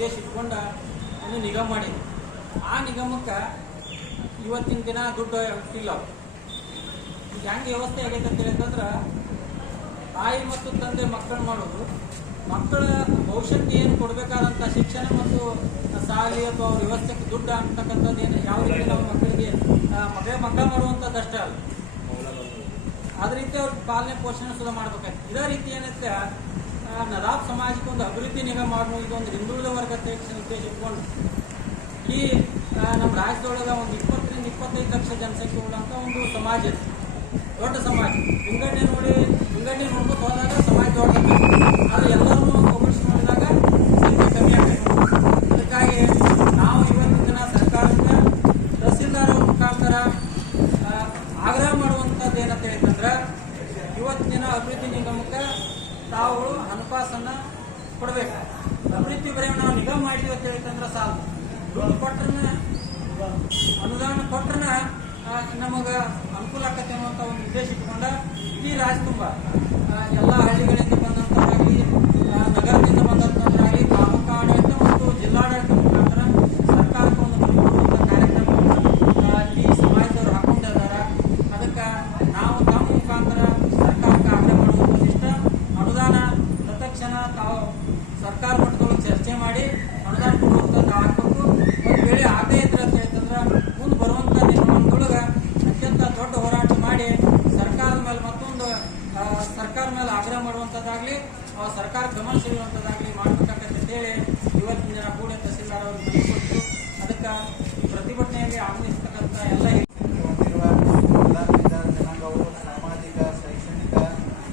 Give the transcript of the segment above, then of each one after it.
ಉದ್ದೇಶ ಇಟ್ಕೊಂಡ ಒಂದು ನಿಗಮ ಮಾಡಿದ್ರು. ಆ ನಿಗಮಕ್ಕೆ ಇವತ್ತಿನ ದಿನ ದುಡ್ಡು ಇಲ್ಲ. ಹೆಂಗೆ ವ್ಯವಸ್ಥೆ ಆಗೈತೆ ಅಂತ ಅಂತಂದ್ರೆ ತಾಯಿ ಮತ್ತು ತಂದೆ ಮಕ್ಕಳು ಮಾಡೋದು, ಮಕ್ಕಳ ಭವಿಷ್ಯಕ್ಕೆ ಏನು ಕೊಡಬೇಕಾದಂಥ ಶಿಕ್ಷಣ ಮತ್ತು ಶಾಲೆ ಅಥವಾ ಅವ್ರ ವ್ಯವಸ್ಥೆಗೆ ದುಡ್ಡು ಅಂತಕ್ಕಂಥದ್ದು ಏನು ಯಾವ ರೀತಿ ನಾವು ಮಕ್ಕಳಿಗೆ ಮಗ ಮಕ್ಕಳ ಮಕ್ಕಳು ಮಾಡುವಂಥದ್ದು ಅಷ್ಟೇ ಅಲ್ಲ ಅದ ರೀತಿ ಅವ್ರ ಪಾಲನೆ ಪೋಷಣೆ ಸುಧಾ ಮಾಡ್ಬೇಕಾಯ್ತು. ಇದೇ ರೀತಿ ಏನೈತೆ ನದಾಬ್ ಸಮಾಜಕ್ಕೆ ಒಂದು ಅಭಿವೃದ್ಧಿ ನಿಗಮ ಮಾಡೋ ಒಂದು ಹಿಂದುಳಿದ ವರ್ಗ ಉದ್ದೇಶ ಇಟ್ಕೊಂಡು, ಈ ನಮ್ಮ ರಾಜ್ಯದೊಳಗೆ ಒಂದು ಇಪ್ಪತ್ತರಿಂದ ಇಪ್ಪತ್ತೈದು ಲಕ್ಷ ಜನಸಂಖ್ಯೆ ಉಳ್ಳಂತ ಒಂದು ಸಮಾಜ ದೊಡ್ಡ ಸಮಾಜ. ವಿಂಗಡಣೆ ನೋಡಿ ವಿಂಗಡಣೆ ನೋಡ್ಬೇಕು, ಹೋದಾಗ ಸಮಾಜ ದೊಡ್ಡದು ಆದರೆ ಎಲ್ಲರೂ ಒಬ್ಬರಿಸಿ ನೋಡಿದಾಗ ಸಂಖ್ಯೆ ಕಮ್ಮಿ ಆಗೈತೆ ಅದಕ್ಕಾಗಿ ನಾವು ಇವತ್ತಿನ ದಿನ ಸರ್ಕಾರದಿಂದ ತಹಸೀಲ್ದಾರ್ ಅವ್ರ ಮುಖಾಂತರ ಆ, ಆಗ್ರಹ ಮಾಡುವಂಥದ್ದು ಏನಂತ ಹೇಳಿದ್ರೆ ಇವತ್ತಿನ ಅಭಿವೃದ್ಧಿ ನಿಗಮಕ್ಕೆ ತಾವುಗಳು ಹಣಕಾಸನ್ನ ಕೊಡಬೇಕು. ಅಭಿವೃದ್ಧಿ ಬರೀ ನಾವು ನಿಗಮ ಮಾಡಿದ್ವಿ ಅಂತ ಹೇಳಿದ್ರೆ ಸಾಲ ದುಡ್ಡು ಕೊಟ್ರನ, ಅನುದಾನ ಕೊಟ್ರನ ನಮಗೆ ಅನುಕೂಲ ಆಕತ್ತೆ ಅನ್ನುವಂಥ ಒಂದು ಉದ್ದೇಶ ಇಟ್ಕೊಂಡ ಇಡೀ ರಾಜ್ಯ ತುಂಬ ಎಲ್ಲ ವಾಚನ ಮಾಡುವಂಥದ್ದಾಗಲಿ ಸರ್ಕಾರ ಗಮನ ಸೇರುವಂಥದ್ದಾಗಲಿ ಮಾಡಬೇಕಾಗತ್ತಂತೇಳಿ ಇವತ್ತಿನ ದಿನ ಕೂಡ ತಹಸೀಲ್ದಾರ್ ಅವರು ಕೊಟ್ಟು ಅದಕ್ಕೆ ಪ್ರತಿಭಟನೆಯಲ್ಲಿ ಆಗಮಿಸ್ತಕ್ಕಂಥ ಎಲ್ಲ ಸಾಮಾಜಿಕ, ಶೈಕ್ಷಣಿಕ,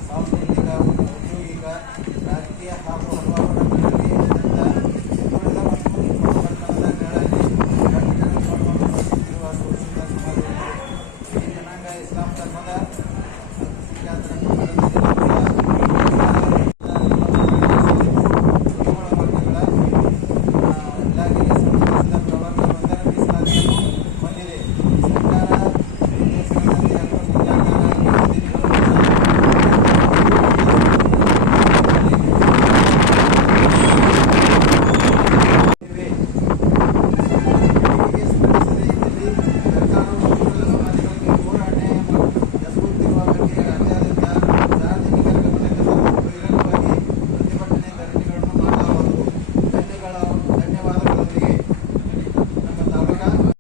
ಸಾಂಸ್ಕೃತಿಕ ರಾಜಕೀಯ ಹಾಗೂ ಹಲವಾರು ಜನಾಂಗ ಇಸ್ಲಾಂ ಧರ್ಮದ